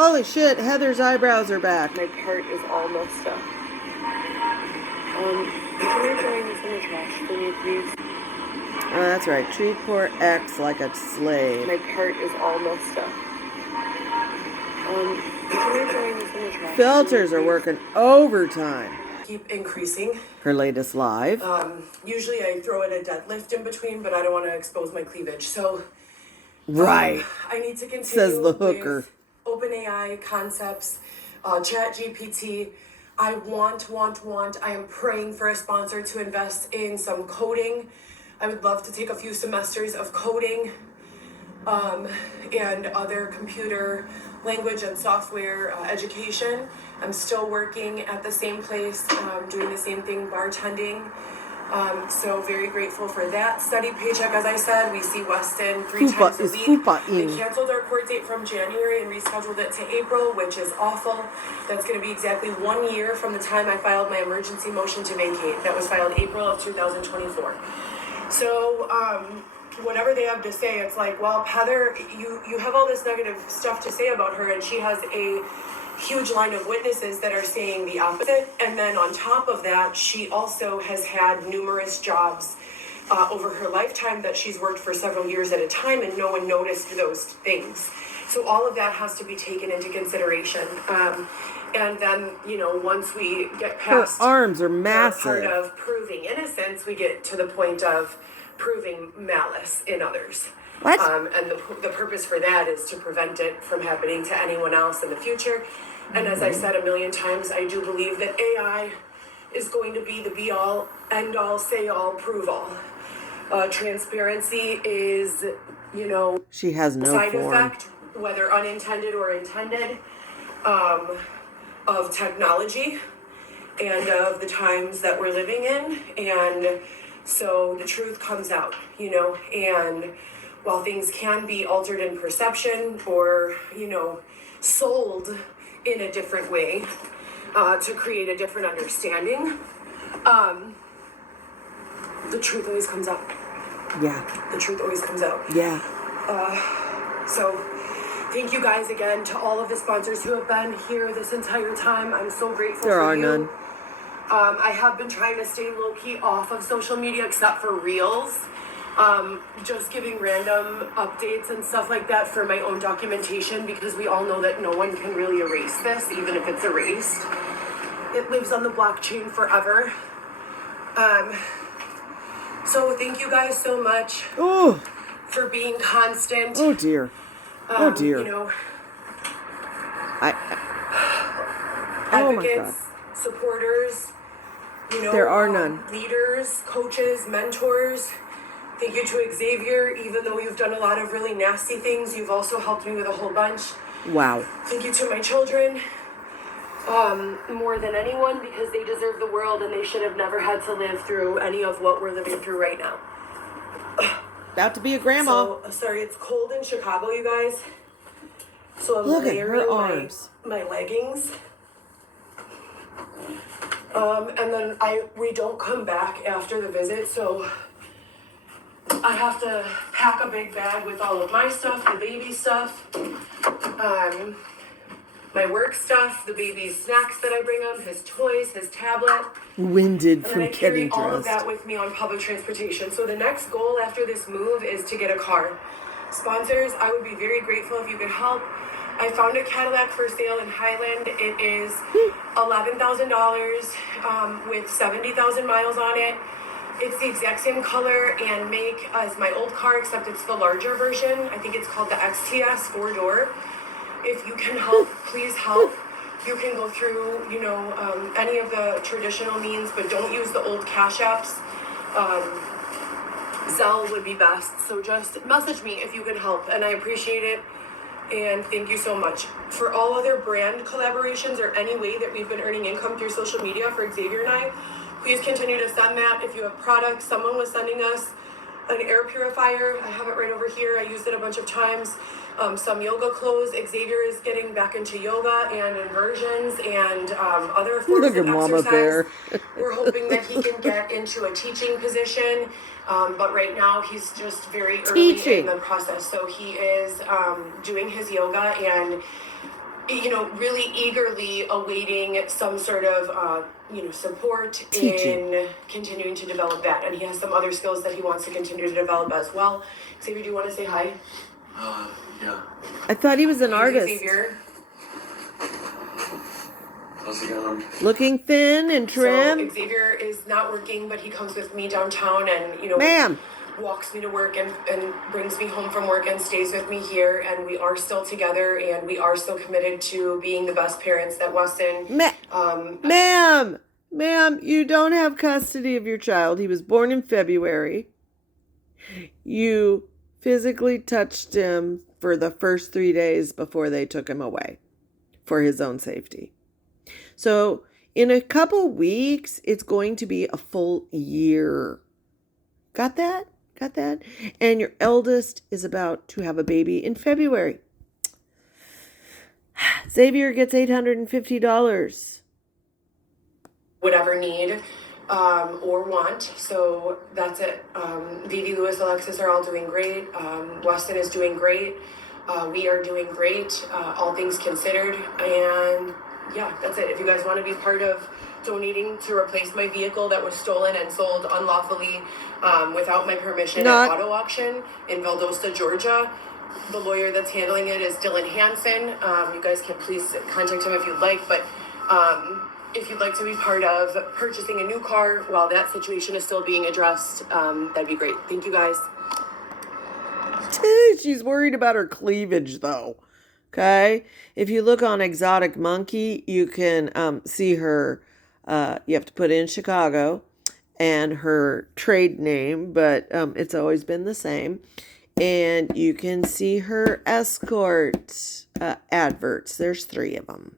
Holy shit, Heather's eyebrows are back. My part is all messed up. Can you throw this in the trash for me, please? Oh, that's right. Treat poor X like a slave. My part is all messed up. Can you throw this in the trash? Filters are working overtime. Keep increasing. Her latest live. Usually I throw in a deadlift in between, but I don't want to expose my cleavage. So, right. I need to continue. Says the hooker. With OpenAI concepts, ChatGPT. I want. I am praying for a sponsor to invest in some coding. I would love to take a few semesters of coding and other computer language and software education. I'm still working at the same place, doing the same thing, bartending. So very grateful for that steady paycheck. As I said, we see Weston 3 times a week. They canceled our court date from January and rescheduled it to April, which is awful. That's going to be exactly 1 year from the time I filed my emergency motion to vacate. That was filed April of 2024. So, whatever they have to say, it's like, well, Heather, you have all this negative stuff to say about her, and she has a huge line of witnesses that are saying the opposite. And then on top of that, she also has had numerous jobs over her lifetime that she's worked for several years at a time, and no one noticed those things. So all of that has to be taken into consideration. And then, once we get past her arms are massive. Part of proving innocence, we get to the point of proving malice in others. What? And the purpose for that is to prevent it from happening to anyone else in the future. And as I said a million times, I do believe that AI is going to be the be-all, end-all, say-all, prove-all. Transparency is, she has no side form. effect, whether unintended or intended, of technology and of the times that we're living in. And so the truth comes out, and while things can be altered in perception or, sold in a different way to create a different understanding, the truth always comes out. Yeah. The truth always comes out. Yeah. So thank you guys again to all of the sponsors who have been here this entire time. I'm so grateful there for are you. None. I have been trying to stay low-key off of social media except for Reels. Just giving random updates and stuff like that for my own documentation, because we all know that no one can really erase this, even if it's erased. It lives on the blockchain forever. So thank you guys so much for being constant. Oh dear. Oh dear. Advocates, supporters, there are none. Leaders, coaches, mentors. Thank you to Xavier. Even though you've done a lot of really nasty things, you've also helped me with a whole bunch. Wow. Thank you to my children. More than anyone, because they deserve the world and they should have never had to live through any of what we're living through right now. About to be a grandma. So, sorry, it's cold in Chicago, you guys. So I'm Look at layering her arms. my leggings. And then we don't come back after the visit, so I have to pack a big bag with all of my stuff, the baby stuff, my work stuff, the baby's snacks that I bring him, his toys, his tablet. Winded from getting dressed. And I carry all of dressed. that with me on public transportation. So the next goal after this move is to get a car. Sponsors, I would be very grateful if you could help. I found a Cadillac for sale in Highland. It is $11,000 with 70,000 miles on it. It's the exact same color and make as my old car, except it's the larger version. I think it's called the XTS 4-door. If you can help, please help. You can go through, any of the traditional means, but don't use the old Cash Apps. Zelle would be best. So just message me if you can help, and I appreciate it. And thank you so much. For all other brand collaborations or any way that we've been earning income through social media for Xavier and I, please continue to send that. If you have products, someone was sending us an air purifier. I have it right over here. I used it a bunch of times. Some yoga clothes. Xavier is getting back into yoga and inversions and other forms of exercise. Mama Bear. We're hoping that he can get into a teaching position, but right now he's just very early in the process. So he is doing his yoga, and really eagerly awaiting some sort of, support Teaching. in continuing to develop that. And he has some other skills that he wants to continue to develop as well. Xavier, do you want to say hi? Yeah. I thought he was an He's artist. Xavier. How's it going? Looking thin and trim. So Xavier is not working, but he comes with me downtown and, Ma'am. walks me to work and brings me home from work and stays with me here. And we are still together and we are still committed to being the best parents that Weston. Ma'am, you don't have custody of your child. He was born in February. You physically touched him for the first 3 days before they took him away for his own safety. So in a couple weeks, it's going to be a full year. Got that? Got that? And your eldest is about to have a baby in February. Xavier gets $850. Whatever need or want. So that's it. Vivi, Lewis, Alexis are all doing great. Weston is doing great. We are doing great, all things considered. And yeah, that's it. If you guys want to be part of donating to replace my vehicle that was stolen and sold unlawfully without my permission at auto auction in Valdosta, Georgia, the lawyer that's handling it is Dylan Hansen. You guys can please contact him if you'd like, but if you'd like to be part of purchasing a new car while that situation is still being addressed, that'd be great. Thank you guys. She's worried about her cleavage, though. Okay? If you look on Exotic Monkey, you can see her. You have to put in Chicago and her trade name, but it's always been the same. And you can see her escort adverts. There's 3 of them.